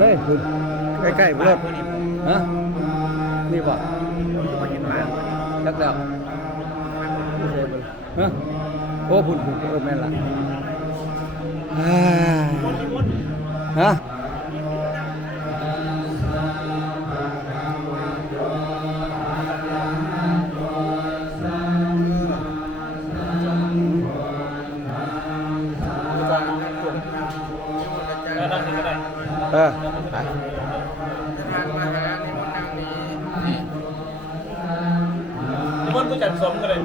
เลยคุณใกล้ๆรถฮะนี่บ่จักแล้วฮะโอ้พุ่นแม่นละฮะไปนิมนต์ผู้จัดสมกันเลย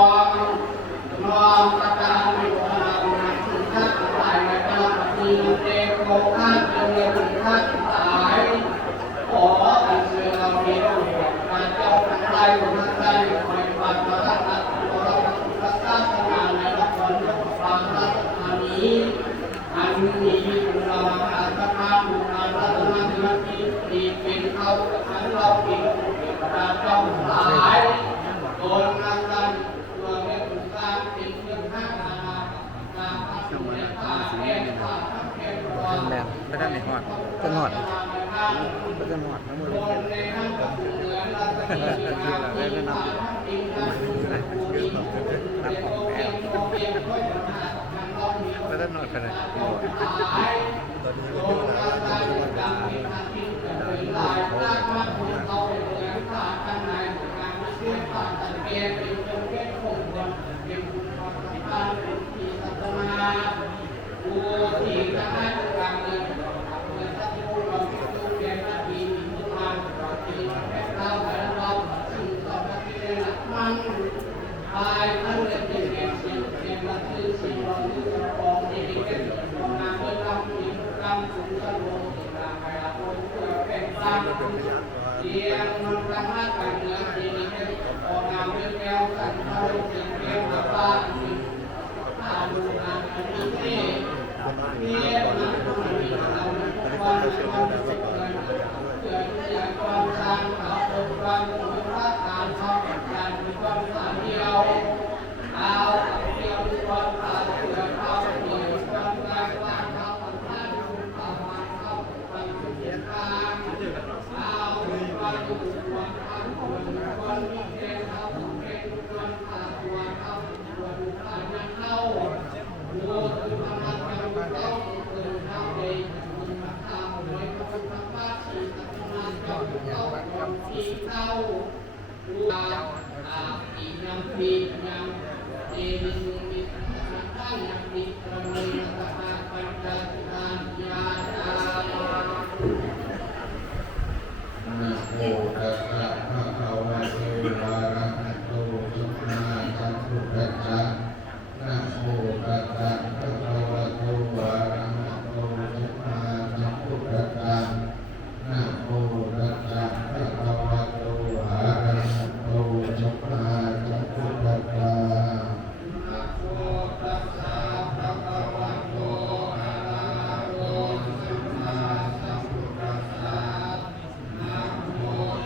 องน้อมประการวิวานักสุทัศน์หลายในตลาดมีเตโกข้าเรียนท่านหลายขออัญเชิญเราเดียวการเจ้าทั้งหลายของท่านได้คอยฟังพระราชตัวเราพระศาสนาในละครยกฟังพระธานีอันมีคุณเราอาสนาบุญอาราธนาธิวัติดีเป็นเขาอันเราเป็นพระเจ้าหลายโดยงานการตัวเรียนการเป็นเรื่องห้านานาการทำเรื่องการแก้ไขแก้ไข แรงไปด้านไหนหอดจะหอดก็จะหอดทั้งหมดเลยเล่นนับของแอบไปด้านนอดไปเลยเสียงมันกระทบกันเนื้อที่นี้ออกงานเรื่องแก้วกันเข้าถึงเพียงแต่บ้านถ้าดูงานอันนี้เพียงมันต้องมีเราความความสุขเลยเกิดจากความสร้างเขาเป็นความสุขภาพการชอบการมีความสาเดียวเอาเดียวความสาเดียวเอาเดียวความรักว่าเขาเป็นท่านรู้ต่อมาเขาเป็นสุขภาพเอาความสุขความทำความมีเกณฑ์เขาเป็นความขาดตัวเขาความขาดนั้นเขาโลกคือธรรมะการเขาคือเขาเองคือธรรมะโดยเขาธรรมะที่ธรรมะเขาเขาที่เขาอีกยังปียังเอวิสุมิตั้งยังปีประเมินตาปัญจทานญาณานะโมตัสสะภะคะวะโตอะระหะโตสัมมาสัมพุทธัสสะนะโมตัสสะภะคะวะโตอะระหะโตสัมมาสัมพุทธัสสะนะโมตัสสะภะคะวะโตอะระหะโตสัมมาสัมพุทธัสสะนะโมตัสสะภะคะวะโตอะระหะโตสัมมาสัมพุทธัสสะนะโม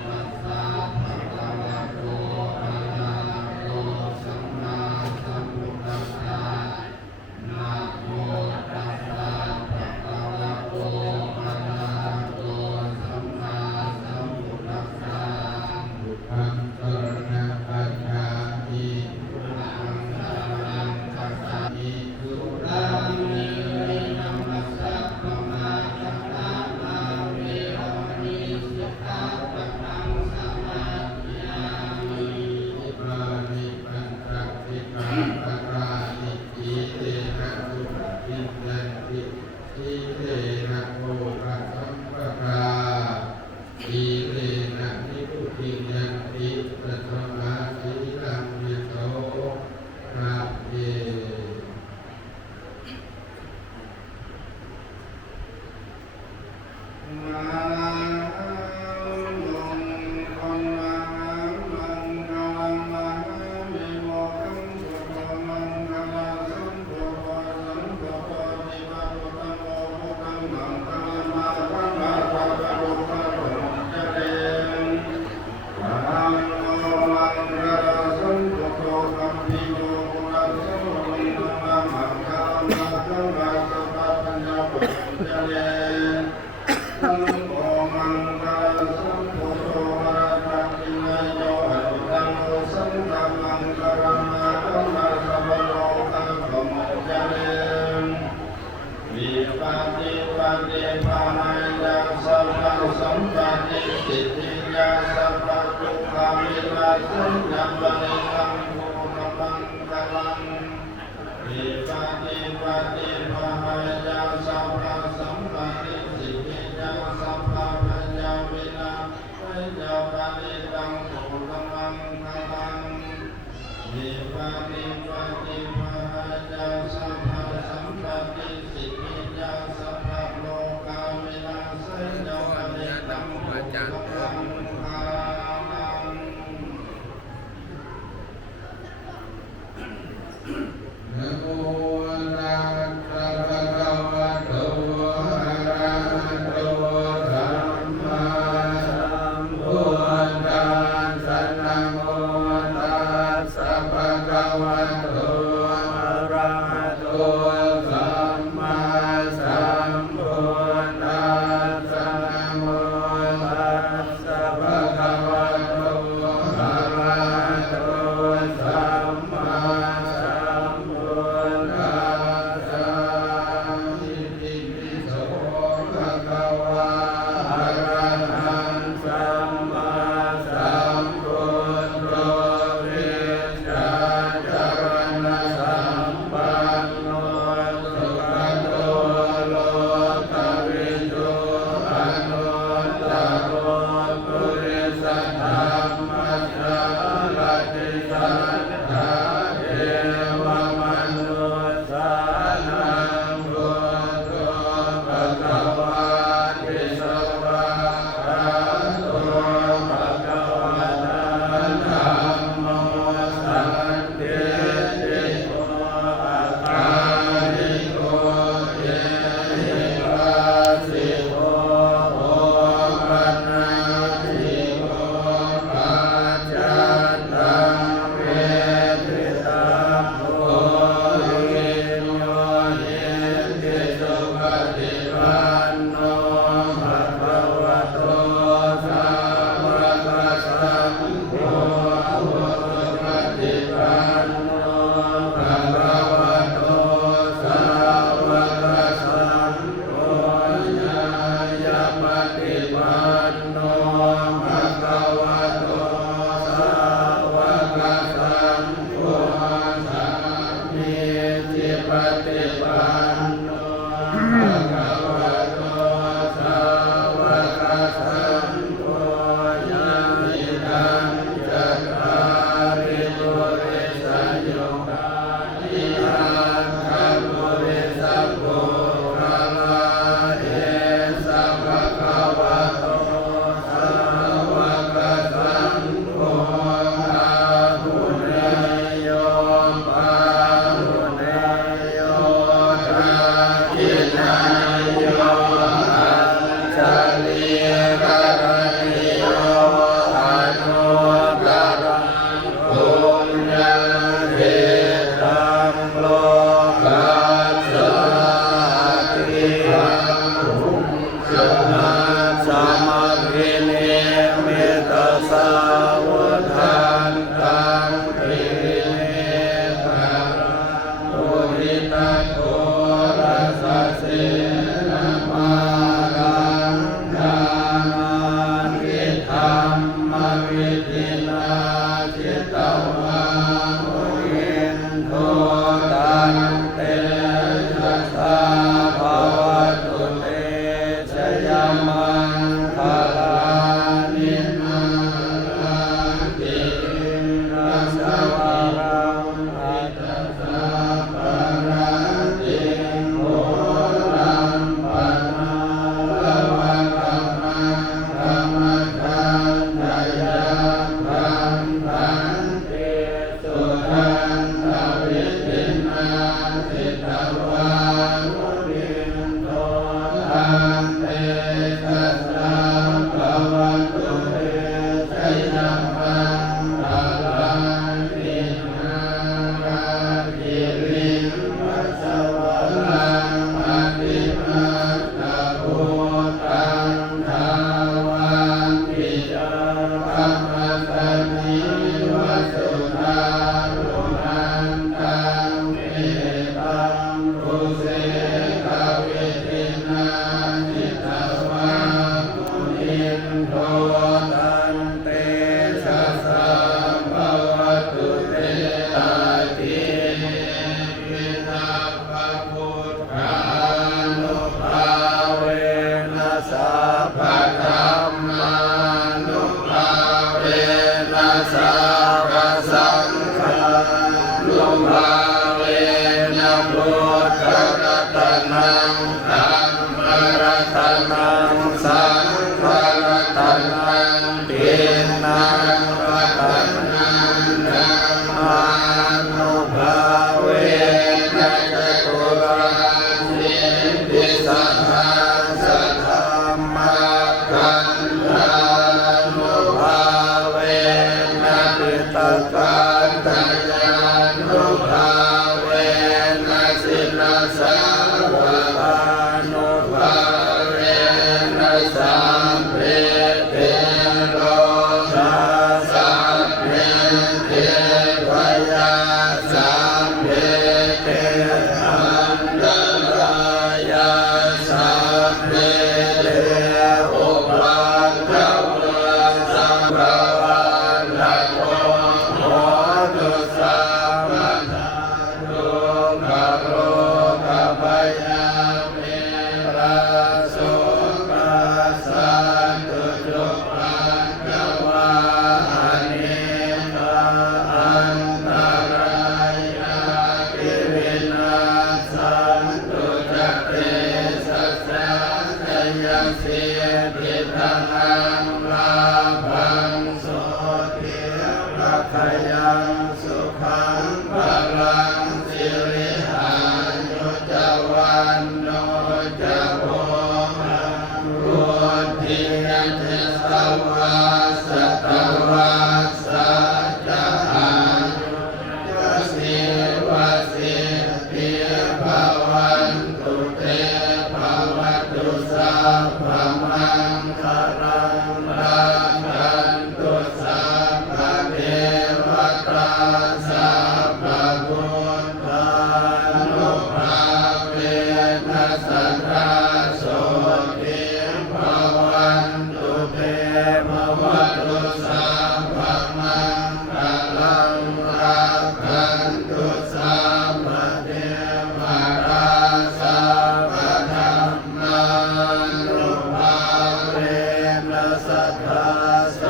ตัสสะภะคะวะโตอะระหะโตสัมมาสัมพุทธัสสะนะโมตัสสะภะคะวะโตอะระหะโตสัมมาสัมพุทธัสสะพุทธังสรณังคัจฉามิ พุทธังสรณังคัจฉามิ สุ สุ รา รา มิ มินัมมัสสะปะมาคัตตานาเวรมณีสิกขาปะทังสมาธิยามิ อิมานิปัญจสิกขาปะรานิอิเตนะสุขิยันติอิเตนะโภคสัมปะราอิเตนะนิพุติยันติสัทธมาสีลังวิโสระเย วิปัสสิปัสสิภานัยยัสสะภะสัมปติสิทธิยัสสะภะทุกขวิปัสสัญญังปริลังโภคมังคลังวิปัสสิปัสสิภานัยยัสสะภะสัมปติสิทธิยัสสะภะปัญญาวินาปัญญาปริลังโภคมังคลัง ว วะเมวะเทวะหายาสัพพะสัมปติสิทธิยาสัพพะโลกาเวนัสสยะปะเนตัมโมกังคังคานัง นะโมตัสสะภะคะวะโตอะระหะโตสัมมาสัมพุทธัสสะนะโมตัสสะภะคะวะโตอะระหะโตสัมมาสัมพุทธัสสะนะโมตัสสะภะคะวะโตอะระหะโตสัมมาสัมพุทธัสสะอิติปิโสภะคะวะอะระหังสัมมาสัมพุทโธเวชชาจาร สุภาเวนะพุทธรัตนังธัมมรัตนังสังฆรัตนังตินังรัตนังธัมมานุภาเวนะจตุรานิพิสัทธาสัทธามาคันธานุภาเวนะปิตกันตยานุภาเวนะสินสาวกานุภาเวนะสัมเพเทโรสัพเพเทวายาสัมเพเทอันตรายาสัพเพเทอุปัฏฐวาสัมภวันโตโหตุสัพพะทานุภาโรภะพยาเมราโสปัสสันตุจุปันนวานิกาอันตรายาติวินาสันตุจักเตสัสสะทยัสเสทิทังลาภังโสติรักขยังสุขังพลังสิริหายุจวันโนจะโพหังรุติยเทสวาสตวาสัจหังจะสิวะสิติภวันตุเตภวัตุสัพพมังคลังรักขันตุสัพพเทวตาสัพพพุทธานุภาเวนัสสราโสติภวันตุเตภวัตุสัพพมังคลังรักขันตุสัพพเทวตาสัพพธัมมานุภาเวนัสสราโส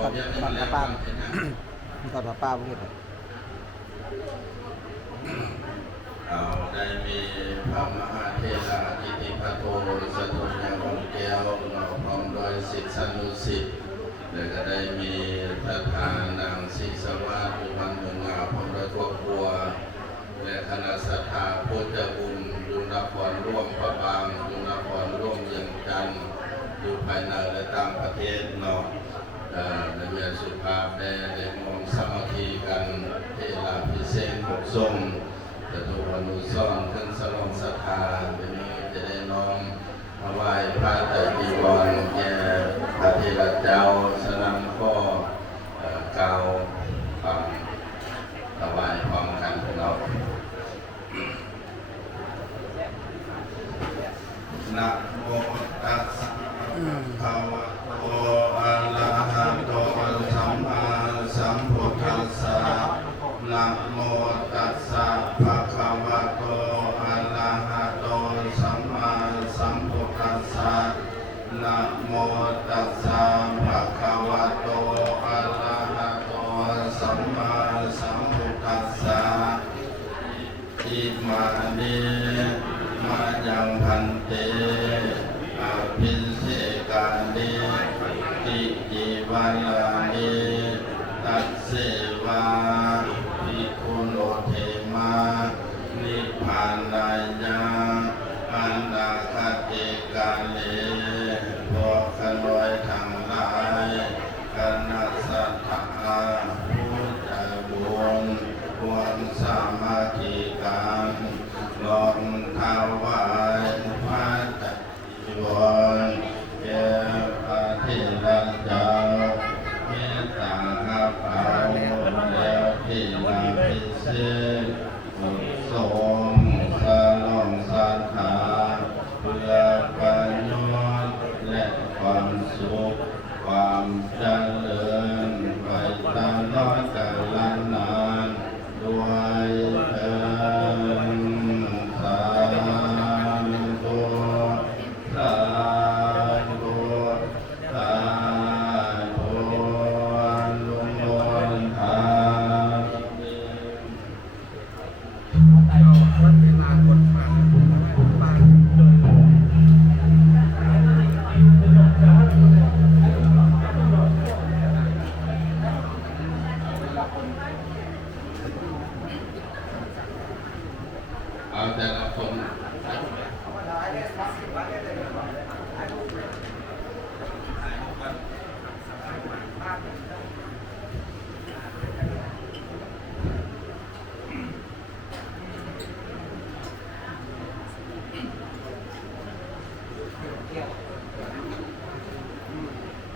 ทอดผ้าป้าทอดผ้าป้าพวกนี้ เอาได้มีพระมหาเถระอิติปัตโตสตุญญาองค์แก้วเราพร้อมโดยศิษย์สนุศิษย์และก็ได้มีพระทานนางศรีสวัสดิ์วันเมืองงาพร้อมด้วยครอบครัวและคณะศรัทธาพุทธบุญอยู่นครร่วมพระบางอยู่นครร่วมเวียงจันทร์อยู่ภายในและต่างประเทศเนาะในเวียนสุภาพได้มองสามัคคีกันเทลาพิเศษของทรงจะถูกอนุสรณ์ขึ้นสลองศรัทธาเป็นนี้จะได้น้อมถวายพระไตรจีวรแก่พระเทระเจ้าสนามก็กล่าวคำถวายพร้อมกันเนาะนะโมตัสสะภะคะวะโตอะระหะโตสัมมาสัมพุทธัสสะนะโมตัสสะภะคะวะโตอะระหะโตสัมมาสัมพุทธัสสะนะโมตัสสะภะคะวะโตอะระหะโตสัมมาสัมพุทธัสสะอิมานิมายังพันเตอภิเษกานิติจิวาลานิตัสเสวาภิกขุโนเทมานิพพานายาอันนาคติกาเล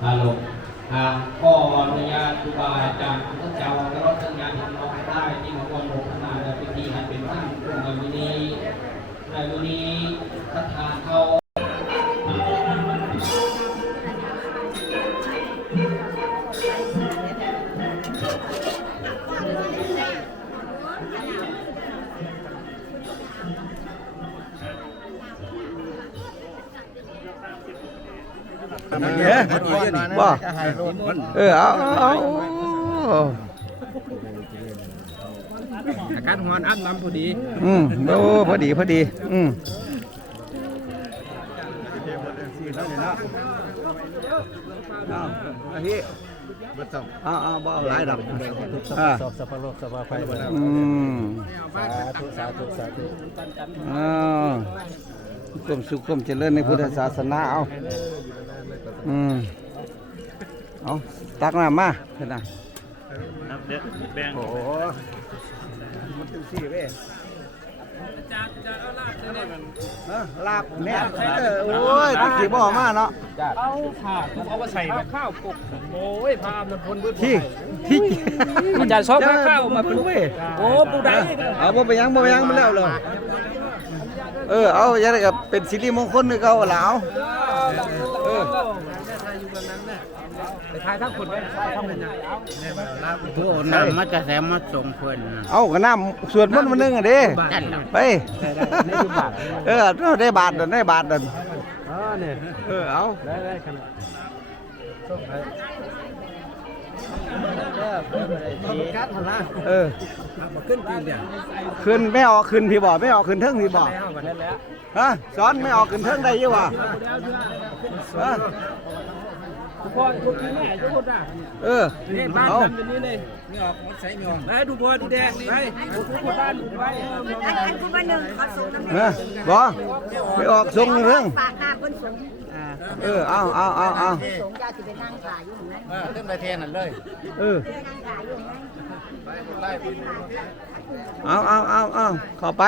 ฮัลโหลก็อนุญาตครูบาอาจารย์ท่านเจ้าอาวาสสัญญาณน้องได้ที่มาวันโลกนาในพิธีให้เป็นท่านในวันนี้ประธานเขา บ่เอาอากาศร้อนอัดน้ำพอดี โอ้พอดีบ่หลายดอกสอบสัพพะโลกสัพพะไฟสาธุความสุขความเจริญในพุทธศาสนาเอาตักน้ำมาเห็นไหมโอ้โหมันเป็นสี่เว้ยลาบเนี่ยโอ้ยตะกี้บ่อมาเนาะเอาผ่าเอามาใส่ข้าวปกโอ้ยพามันพ้นพื้นที่มันจะซอกข้าวมาปลูกโอ้ปลูกได้เอาบ่ไปยังมาแล้วเลยเอาอย่างไรกับเป็นสิริมงคลให้เขาเหลาไปทายทั้งคนไปทายทั้งคนคือน้ำมันจะแซมมาส่งเพื่อนเอากระน้ำส่วนมันนึงอ่ะดิไปได้บาทเดินเนี่ยเอาได้ขนาดขึ้นกินเนี่ยขึ้นไม่ออกขึ้นพี่บอกไม่ออกขึ้นเทิงพี่บอกฮะสอนไม่ออกขึ้นเทิงได้ยังวะทุกคนทุกทีแม่ทุกคนอ่ะนี่บ้านทำอย่างนี้เลยนี่ออกใส่ยองไปดูพอดูแดงไปทุกคนบ้านดูไปอันคุณว่าหนึ่งขอส่งน้ำเบ่ไม่ออกส่งเรื่องปากหน้าคนส่งเอาส่งยาจะไปนั่งขายอยู่ไหมเริ่มไปเทนนั่นเลยนั่งขายอยู่ไหมเอาเข้าไป